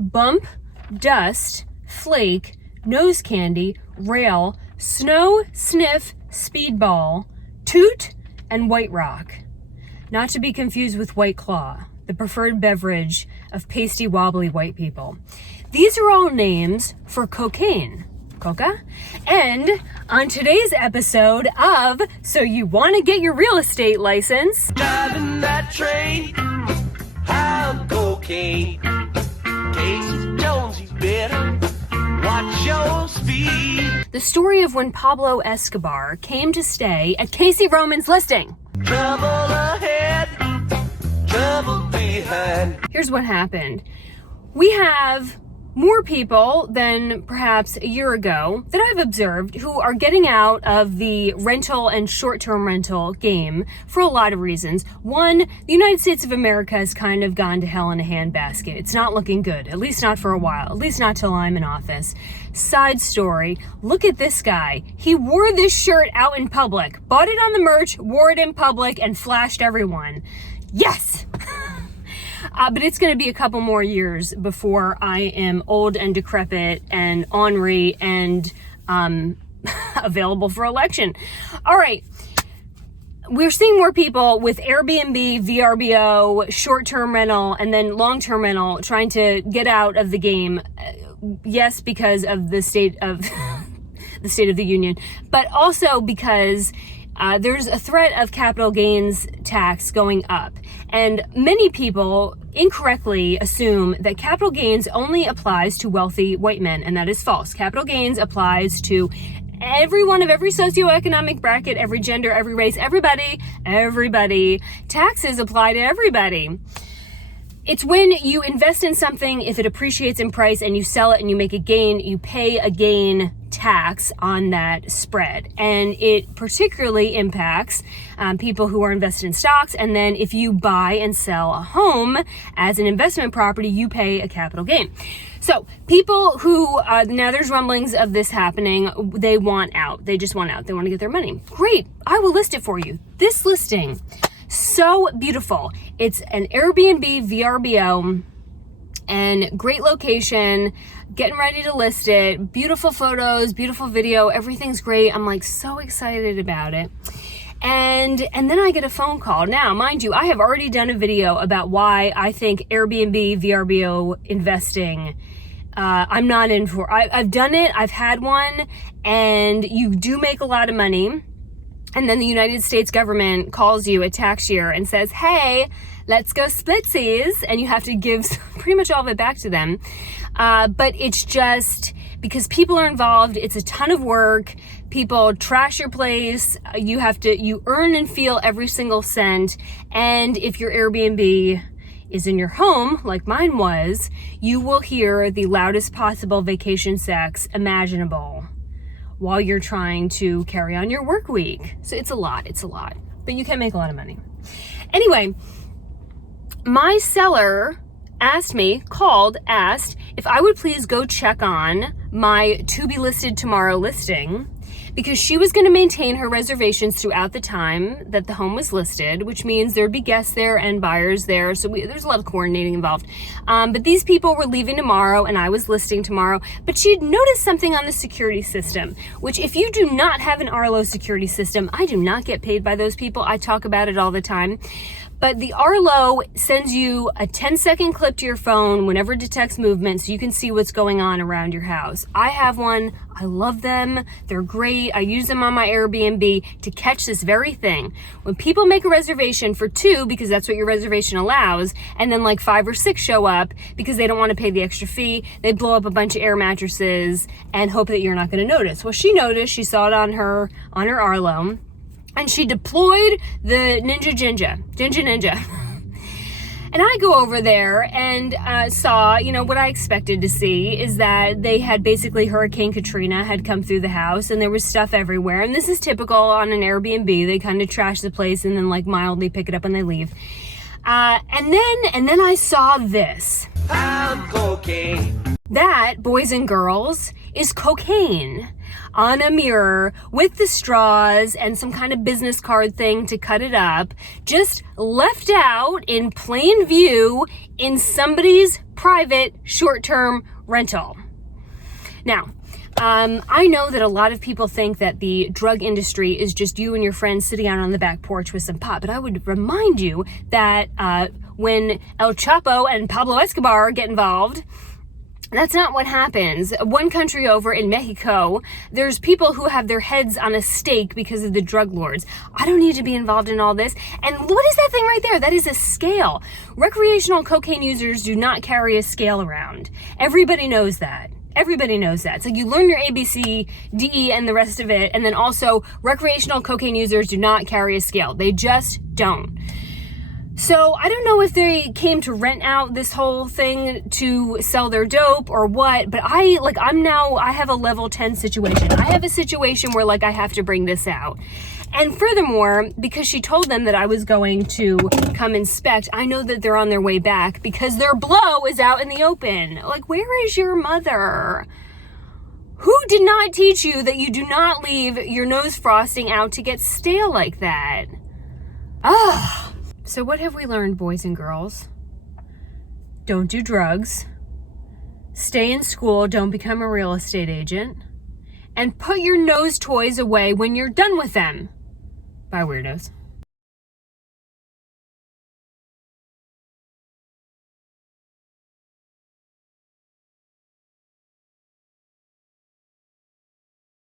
bump, dust, flake, nose candy, rail, snow, sniff, speedball, toot, and White Rock. Not to be confused with White Claw, the preferred beverage of pasty wobbly white people. These are all names for cocaine. Coca? And on today's episode of So You Want to Get Your Real Estate License. Driving that train, high on cocaine. Casey Jones, you better watch your speed. The story of when Pablo Escobar came to stay at Casey Roman's listing. Trouble ahead, trouble behind. Here's what happened. We have more people than perhaps a year ago that I've observed who are getting out of the rental and short-term rental game for a lot of reasons. One, the United States of America has kind of gone to hell in a handbasket. It's not looking good, at least not for a while, at least not till I'm in office. Side story, look at this guy. He wore this shirt out in public, bought it on the merch, wore it in public, and flashed everyone. Yes! But it's going to be a couple more years before I am old and decrepit and ornery and available for election. All right. We're seeing more people with Airbnb, VRBO, short-term rental, and then long-term rental trying to get out of the game. Yes, because of the state of the State of the Union, but also because there's a threat of capital gains tax going up. And many people incorrectly assume that capital gains only applies to wealthy white men, and that is false. Capital gains applies to everyone of every socioeconomic bracket, every gender, every race, everybody. Taxes apply to everybody. It's when you invest in something, if it appreciates in price and you sell it and you make a gain, you pay a gain tax on that spread. And it particularly impacts people who are invested in stocks. And then if you buy and sell a home as an investment property, you pay a capital gain. So people who, now there's rumblings of this happening, they want out. They just want out. They want to get their money. Great. I will list it for you. This listing, so beautiful. It's an Airbnb VRBO and great location, getting ready to list it. Beautiful photos, beautiful video, everything's great. I'm like so excited about it. And then I get a phone call. Now, mind you, I have already done a video about why I think Airbnb VRBO investing I'm not in for. I've done it, I've had one, and you do make a lot of money. And then the United States government calls you a tax year and says, hey, let's go splitsies. And you have to give pretty much all of it back to them. But it's just because people are involved. It's a ton of work. People trash your place. You earn and feel every single cent. And if your Airbnb is in your home, like mine was, you will hear the loudest possible vacation sex imaginable while you're trying to carry on your work week. So it's a lot, but you can make a lot of money. Anyway, my seller asked if I would please go check on my to be listed tomorrow listing, because she was going to maintain her reservations throughout the time that the home was listed, which means there'd be guests there and buyers there. So there's a lot of coordinating involved. But these people were leaving tomorrow and I was listing tomorrow. But she'd noticed something on the security system, which if you do not have an Arlo security system, I do not get paid by those people. I talk about it all the time. But the Arlo sends you a 10-second clip to your phone whenever it detects movement so you can see what's going on around your house. I have one. I love them. They're great. I use them on my Airbnb to catch this very thing. When people make a reservation for 2, because that's what your reservation allows, and then like 5 or 6 show up because they don't want to pay the extra fee, they blow up a bunch of air mattresses and hope that you're not going to notice. Well, she noticed. She saw it on her Arlo. And she deployed the Ninja. And I go over there and saw, what I expected to see is that they had basically Hurricane Katrina had come through the house and there was stuff everywhere. And this is typical on an Airbnb. They kind of trash the place and then like mildly pick it up when they leave. And then I saw this. I'm cocaine. That that, boys and girls, is cocaine on a mirror with the straws and some kind of business card thing to cut it up, just left out in plain view in somebody's private short-term rental. Now, I know that a lot of people think that the drug industry is just you and your friends sitting out on the back porch with some pot, but I would remind you that when El Chapo and Pablo Escobar get involved, that's not what happens. One country over in Mexico, there's people who have their heads on a stake because of the drug lords. I don't need to be involved in all this. And what is that thing right there? That is a scale. Recreational cocaine users do not carry a scale around. Everybody knows that. Everybody knows that. So you learn your ABC, DE, and the rest of it. And then also, recreational cocaine users do not carry a scale. They just don't. So I don't know if they came to rent out this whole thing to sell their dope or what, but I have a level 10 situation. I have a situation where I have to bring this out. And furthermore, because she told them that I was going to come inspect, I know that they're on their way back because their blow is out in the open. Where is your mother? Who did not teach you that you do not leave your nose frosting out to get stale like that? Ugh. So what have we learned, boys and girls? Don't do drugs. Stay in school. Don't become a real estate agent. And put your nose toys away when you're done with them. Bye, weirdos.